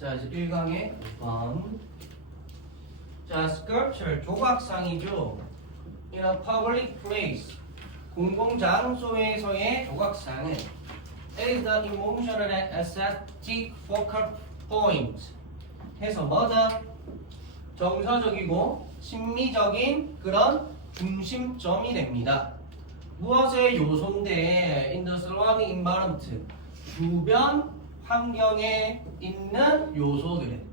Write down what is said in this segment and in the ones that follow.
자, 이제 1강의 5번. 자, sculpture, 조각상이죠. In a public place, 공공장소에서의 조각상은 is the emotional and aesthetic focal point. 해서 뭐다? 정서적이고 심미적인 그런 중심점이 됩니다. 무엇의 요소인데 in the surrounding environment, 주변 환경에 있는 요소들.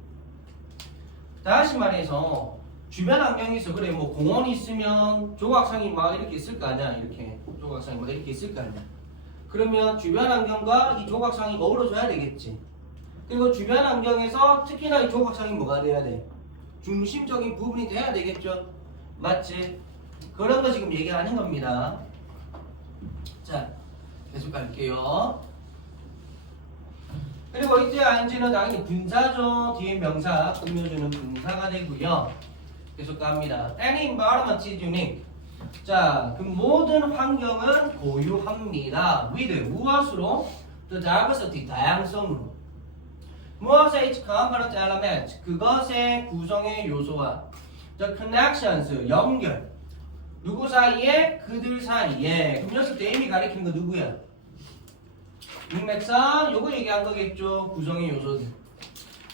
다시 말해서 주변 환경에서 그래 뭐 공원이 있으면 조각상이 막 이렇게 있을 거 아니야. 이렇게 조각상이 막 이렇게 있을 거 아니야. 그러면 주변 환경과 이 조각상이 어우러져야 되겠지. 그리고 주변 환경에서 특히나 이 조각상이 뭐가 돼야 돼? 중심적인 부분이 돼야 되겠죠. 맞지? 그런 거 지금 얘기하는 겁니다. 자, 계속 갈게요. 그리고 이제 ING는 당연히 분사죠. 뒤에 명사, 꾸며주는 분사가 되고요. 계속 갑니다. Any environment is unique. 자, 그 모든 환경은 고유합니다. with 무엇으로? The diversity, 다양성으로. 무엇의 each component element, 그것의 구성의 요소와 the connections, 연결. 누구 사이에? 그들 사이에. 그럼 여기서 대임이 가리키는 거 누구야? 윤맥상 요거 얘기한 거겠죠. 구성의 요소들.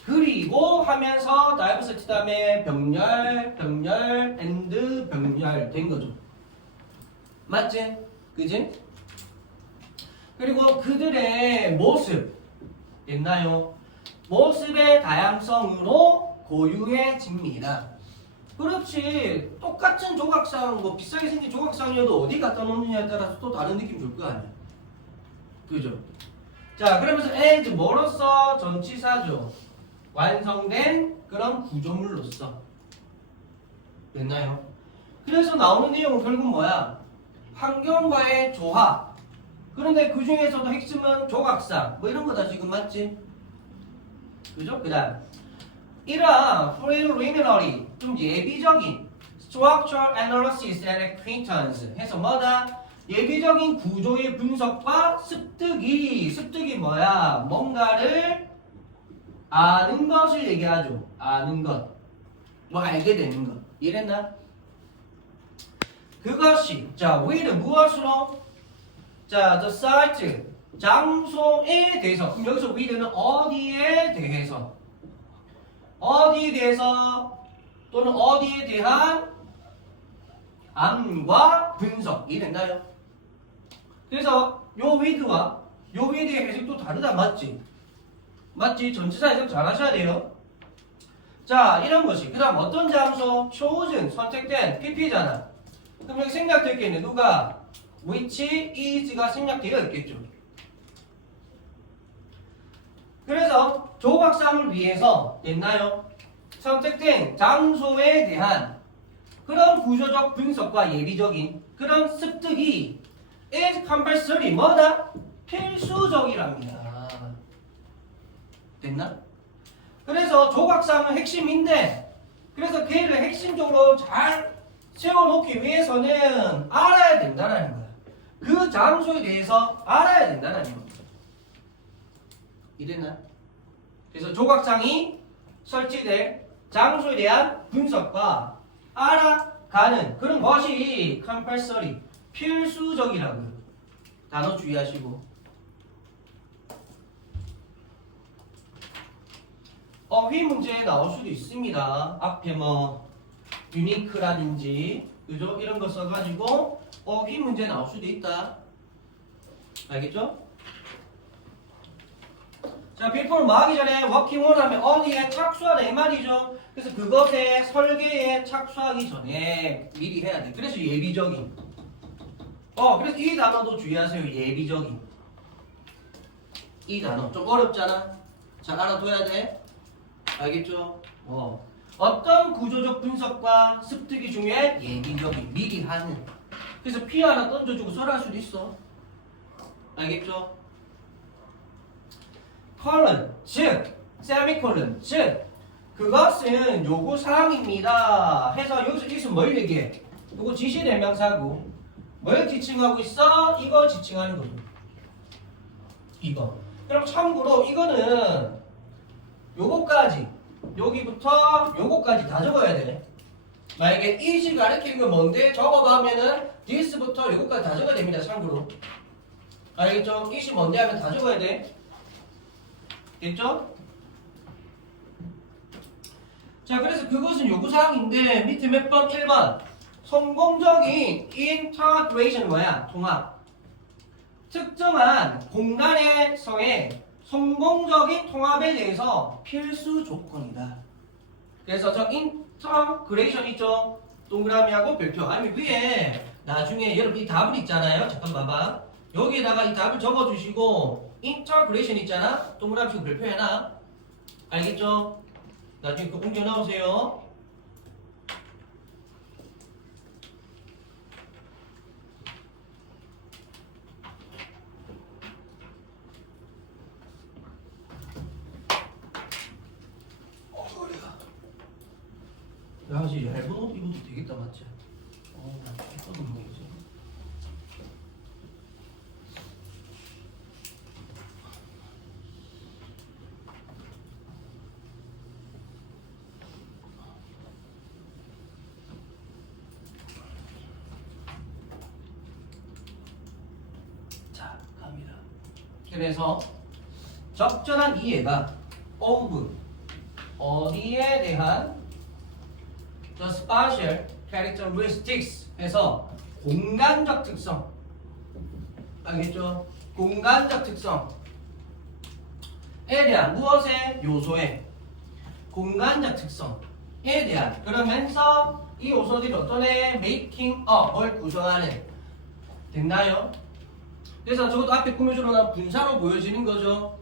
그리고 하면서 다이버시티 다음에 병렬, and 병렬 된 거죠. 맞지? 그지? 그리고 그들의 모습 됐나요? 모습의 다양성으로 고유해집니다. 그렇지. 똑같은 조각상, 뭐 비싸게 생긴 조각상이어도 어디 갖다 놓느냐에 따라서 또 다른 느낌 줄 거 아니야. 그죠? 자, 그러면서 as 뭐로써? 전치사죠. 완성된 그런 구조물로서. 됐나요? 그래서 나오는 내용은 결국 뭐야? 환경과의 조화. 그런데 그 중에서도 핵심은 조각상. 뭐 이런 거다 지금 맞지? 그죠? 그 다음. 이러한 preliminary, 좀 예비적인 structural analysis and acquaintance 해서 뭐다? 예비적인 구조의 분석과 습득이 뭐야? 뭔가를 아는 것을 얘기하죠. 아는 것. 뭐 알게 되는 것. 이랬나? 그것이 자, with 무엇으로? 자, the site 장소에 대해서. 그럼 여기서 with는 어디에 대해서? 어디에 대해서 또는 어디에 대한 암과 분석이 됐나요? 그래서 요 with와 요 with의 해석도 다르다. 맞지? 맞지? 전치사 해석 잘 하셔야 돼요. 자, 이런 것이. 그 다음 어떤 장소? chosen, 선택된, pp잖아. 그럼 여기 생략되어 있겠네. 누가? which is가 생략되어 있겠죠. 그래서 조각상을 위해서 됐나요? 선택된 장소에 대한 그런 구조적 분석과 예비적인 그런 습득이 is compulsory 뭐다? 필수적이랍니다. 됐나? 그래서 조각상은 핵심인데 그래서 걔를 핵심적으로 잘 세워놓기 위해서는 알아야 된다는 거야. 그 장소에 대해서 알아야 된다는 겁니다. 이랬나? 그래서 조각상이 설치될 장소에 대한 분석과 알아가는 그런 것이 compulsory, 필수적이라고요. 단어 주의하시고. 어휘 문제에 나올 수도 있습니다. 앞에 뭐 유니크라든지 그죠? 이런 거 써가지고 어휘 문제 나올 수도 있다. 알겠죠? 자, 빌포를 뭐 하기 전에 워킹온 하면 어디에 착수하다 이 말이죠. 그래서 그것의 설계에 착수하기 전에 미리 해야 돼. 그래서 예비적인. 그래서 이 단어도 주의하세요. 예비적인. 이 단어 좀 어렵잖아. 잘 알아둬야 돼. 알겠죠? 어떤 구조적 분석과 습득이 중요해? 예비적인. 미리 하는. 그래서 P 하나 던져주고 설할 수도 있어. 알겠죠? 컬은 즉 세미콜은 즉 그것은 요구사항입니다 해서 여기서 뭘 얘기해? 요거 지시대명사고 뭘 지칭하고 있어? 이거 지칭하는 거죠. 이거. 그럼 참고로 이거는 요거까지 여기부터 요거까지 다 적어야 돼. 만약에 이식 가르치는 건 뭔데 적어도 하면은 this부터 요거까지 다 적어야 됩니다. 참고로 알겠죠? 이식 뭔데 하면 다 적어야 돼. 됐죠? 자, 그래서 그것은 요구사항인데 밑에 몇 번? 1번 성공적인 인터그레이션 뭐야? 통합. 특정한 공간에서의 성공적인 통합에 대해서 필수 조건이다. 그래서 저 인터그레이션 있죠? 동그라미하고 별표. 아니 위에 나중에 여러분 이 답을 있잖아요. 잠깐 봐봐. 여기에다가 이 답을 적어주시고 인터그레이션 있잖아. 동그라미 치고 별표 해놔. 알겠죠? 나중에 그 옮겨 나오세요. 야, 이제 얇은 옷 입어도 되겠다, 맞지? 예쁜 운동이지. 자, 갑니다. 그래서 적절한 이해가 of 어디에 대한 the spatial characteristics 해서 공간적 특성 알겠죠? 공간적 특성에 대한 무엇의 요소의 공간적 특성에 대한 그러면서 이 요소들이 어떤 애 making up을 구성하는 됐나요? 그래서 저것도 앞에 꾸며주는 분사로 보여지는 거죠.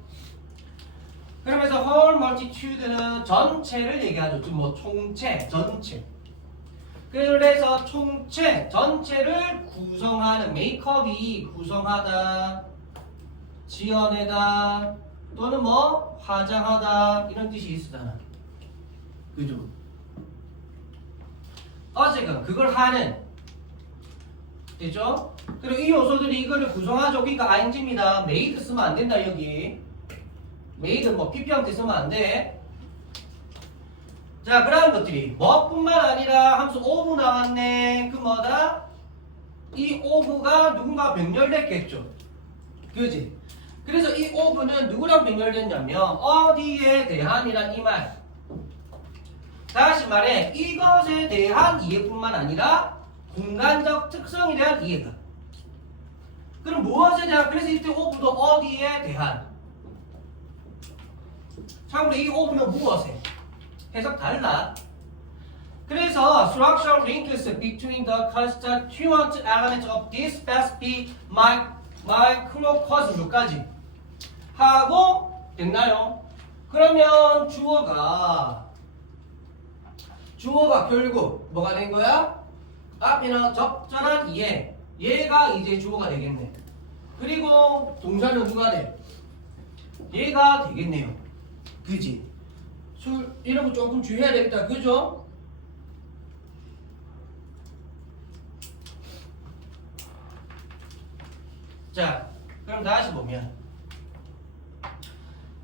그러면서 whole multitude는 전체를 얘기하죠. 즉 뭐 총체, 전체. 그래서 총체, 전체를 구성하는 메이크업이 구성하다, 지어내다, 또는 뭐 화장하다 이런 뜻이 있으잖아. 그죠? 어쨌든 그걸 하는 됐죠? 그리고 이 요소들이 이거를 구성하죠. 그러니까 ing입니다. made 쓰면 안 된다 여기. made 뭐 pp형태 쓰면 안 돼. 자, 그러한 것들이 뭐뿐만 아니라 함수 of 나왔네. 그 뭐다? 이 of가 누군가 병렬됐겠죠. 그지? 그래서 이 of는 누구랑 병렬됐냐면 어디에 대한이란 이 말. 다시 말해 이것에 대한 이해뿐만 아니라 공간적 특성에 대한 이해가. 그럼 무엇에 대한? 그래서 이때 of도 어디에 대한. 참고로 이 of는 무엇에? 해석 달라. 그래서 structural links between the constituent elements of this specific microcosm까지 하고 됐나요? 그러면 주어가 결국 뭐가 된 거야? 앞에는 적절한 이해. 얘가 이제 주어가 되겠네. 그리고 동사는 누가 돼? 얘가 되겠네요. 그지? 이런 거 조금 주의해야 되겠다. 그죠? 자, 그럼 다시 보면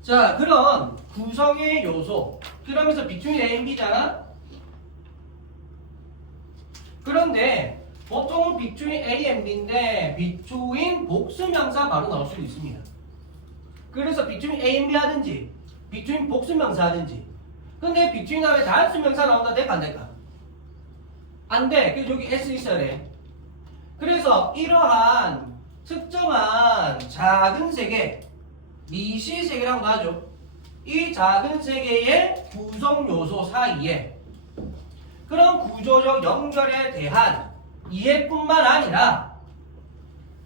자, 그런 구성의 요소 그러면서 between A and B잖아? 그런데 보통은 between A and B인데 between 복수명사 바로 나올 수도 있습니다. 그래서 between A and B 하든지 between 복수명사 하든지. 근데 between 다음에 단수명사 나온다. 될까 안 될까? 안 돼. 그래서 여기 S 있어야 돼. 그래서 이러한 특정한 작은 세계 미시 세계라고 하죠. 이 작은 세계의 구성 요소 사이에 그런 구조적 연결에 대한 이해뿐만 아니라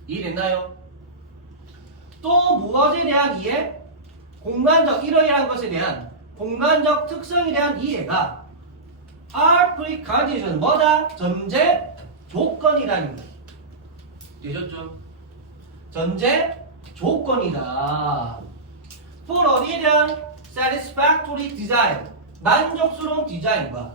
이해됐나요? 또 무엇에 대한 이해? 공간적 이러이러한 것에 대한 공간적 특성에 대한 이해가 are precondition 뭐다? 전제 조건이라는 거. 되셨죠? 전제 조건이다. for 어디에 대한 satisfactory design 만족스러운 디자인과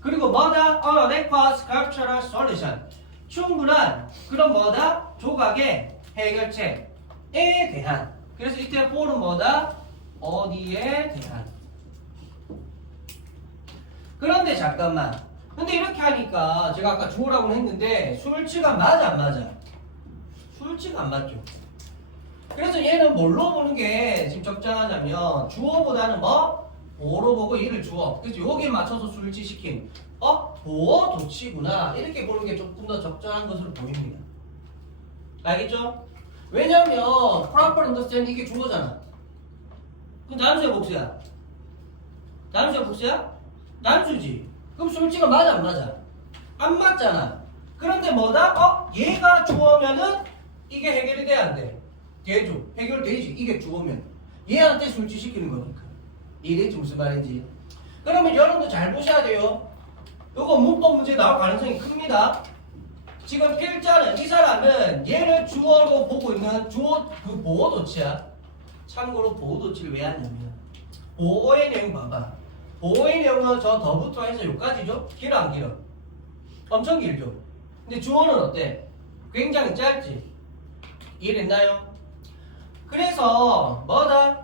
그리고 뭐다? an adequate sculptural solution 충분한 그런 뭐다? 조각의 해결책에 대한. 그래서 이때 for는 뭐다? 어디에 대한. 그런데 잠깐만. 근데 이렇게 하니까 제가 아까 주어라고 했는데 수일치가 맞아 안 맞아? 수일치가 안 맞죠. 그래서 얘는 뭘로 보는 게 지금 적절하냐면 주어보다는 뭐? 보어로 보고 얘를 주어. 그래서 여기에 맞춰서 수일치 시킨 보어 도치구나. 이렇게 보는 게 조금 더 적절한 것으로 보입니다. 알겠죠? 왜냐면 proper understand 이게 주어잖아. 그럼 단수야 복수야? 단수야 복수야? 단수지. 그럼 수일치가 맞아 안 맞아? 안 맞잖아. 그런데 뭐다? 얘가 주어면은 이게 해결이 돼 안 돼? 되죠. 해결되지. 이게 주어면 얘한테 수일치 시키는 거니까. 이해되지 무슨 말인지? 그러면 여러분도 잘 보셔야 돼요. 요거 문법 문제 나올 가능성이 큽니다. 지금 필자는 이 사람은 얘를 주어로 보고 있는 주어 그 보어도치야. 참고로 보어도치를 왜 하냐면 보어의 내용 봐봐. 보어의 내용은 저 더부터 해서 여기까지죠? 길어 안 길어? 엄청 길죠? 근데 주어는 어때? 굉장히 짧지? 이해됐나요? 그래서 뭐다?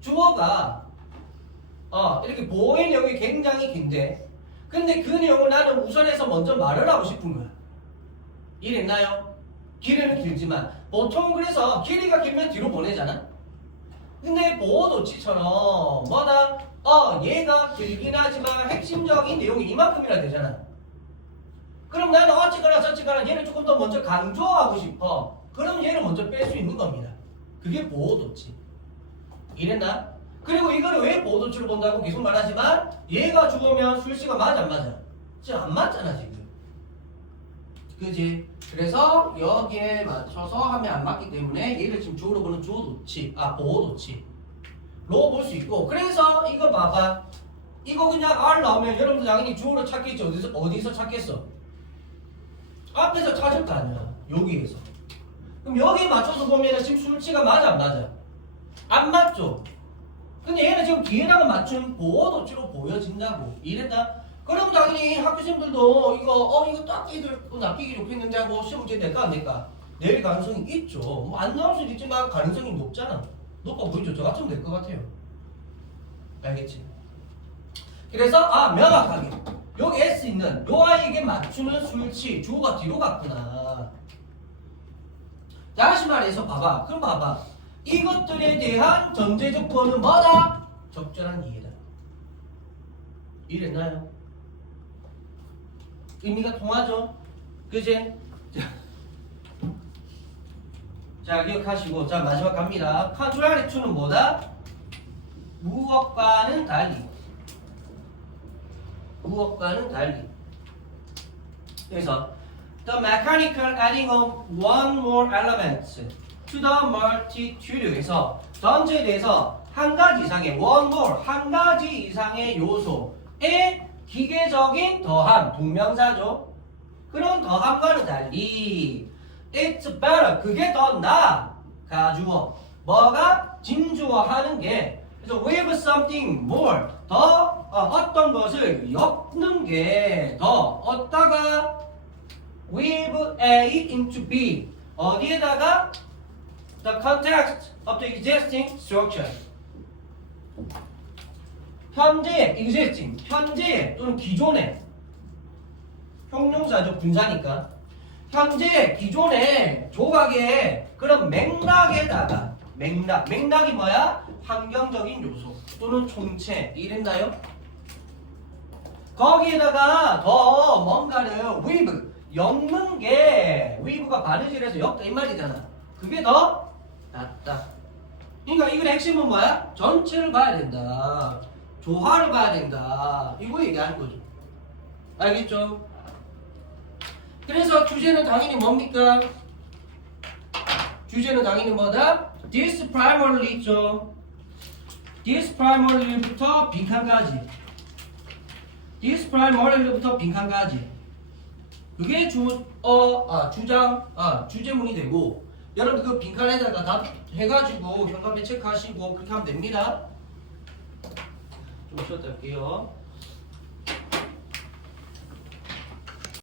주어가 이렇게 보어의 내용이 굉장히 긴데 근데 그 내용을 나는 우선해서 먼저 말을 하고 싶은 거야. 이해됐나요? 길이는 길지만 보통 그래서 길이가 길면 뒤로 보내잖아. 근데 보어도치처럼 뭐다? 얘가 길긴 하지만 핵심적인 내용이 이만큼이나 되잖아. 그럼 나는 어찌거나 저찌거나 얘를 조금 더 먼저 강조하고 싶어. 그럼 얘를 먼저 뺄 수 있는 겁니다. 그게 보어도치. 이랬나? 그리고 이거를 왜 보어도치로 본다고 계속 말하지만 얘가 주어면 수일치가 맞아 안 맞아? 지금 안 맞잖아 지금. 그지? 그래서 여기에 맞춰서 하면 안 맞기 때문에 얘를 지금 주어로 보는 주어도치, 보어도치로 볼 수 있고. 그래서 이거 봐봐. 이거 그냥 R 나오면 여러분들 당연히 주어로 찾겠지. 어디서 찾겠어? 앞에서 찾을 거 아니야. 여기에서. 그럼 여기에 맞춰서 보면 지금 수일치가 맞아 안 맞아? 안 맞죠? 근데 얘는 지금 뒤에다가 맞춘 보어도치로 보여진다고. 이랬다? 그럼 당연히 학교생들도 이거 닦기들 낚이기 좋겠는데 하고 시험 문제 낼까 안 낼까? 낼 가능성이 있죠. 뭐 안 나올 수도 있지만 가능성이 높잖아. 높아 보이죠? 저 같으면 될 것 같아요. 알겠지? 그래서 명확하게 여기 S 있는 요 아이에게 맞추는 수일치 주어가 뒤로 갔구나. 다시 말해서 봐봐. 그럼 봐봐. 이것들에 대한 전제 조건은 뭐다? 적절한 이해다. 이랬나요? 의미가 통하죠? 그지? 자 기억하시고 자 마지막 갑니다. contrary to는 뭐다? 무엇과는 달리. 무엇과는 달리. 그래서 the mechanical adding of one more element to the multitude에서 전체에 대해서 한 가지 이상의 one more 한 가지 이상의 요소에 기계적인 더함 동명사죠. 그런 더함과는 달리 it's better 그게 더 나아 가주어 뭐가 진주어하는 게 그래서 with something more 더 어떤 것을 엮는 게 더 얻다가 with A into B 어디에다가 the context of the existing structure 현재 existing 현재 또는 기존의 형용사죠 분사니까 현재 기존의 조각의 그런 맥락에다가 맥락이 뭐야? 환경적인 요소 또는 총체 이랬나요? 거기에다가 더 뭔가를 with 엮는 게 weave가 바느질해서 엮다 이 말이잖아. 그게 더 낫다. 그러니까 이걸 핵심은 뭐야? 전체를 봐야 된다. 조화를 봐야 된다. 이거 얘기하는 거죠. 알겠죠? 그래서 주제는 당연히 뭡니까? 주제는 당연히 뭐다? This primarily 있죠. This primary부터 빈칸까지. This primary부터 빈칸까지. 그게 주제문이 되고 여러분 그 빈칸에다가 다 해가지고 현관에 체크하시고 그렇게 하면 됩니다. 좀 쉬었다 할게요.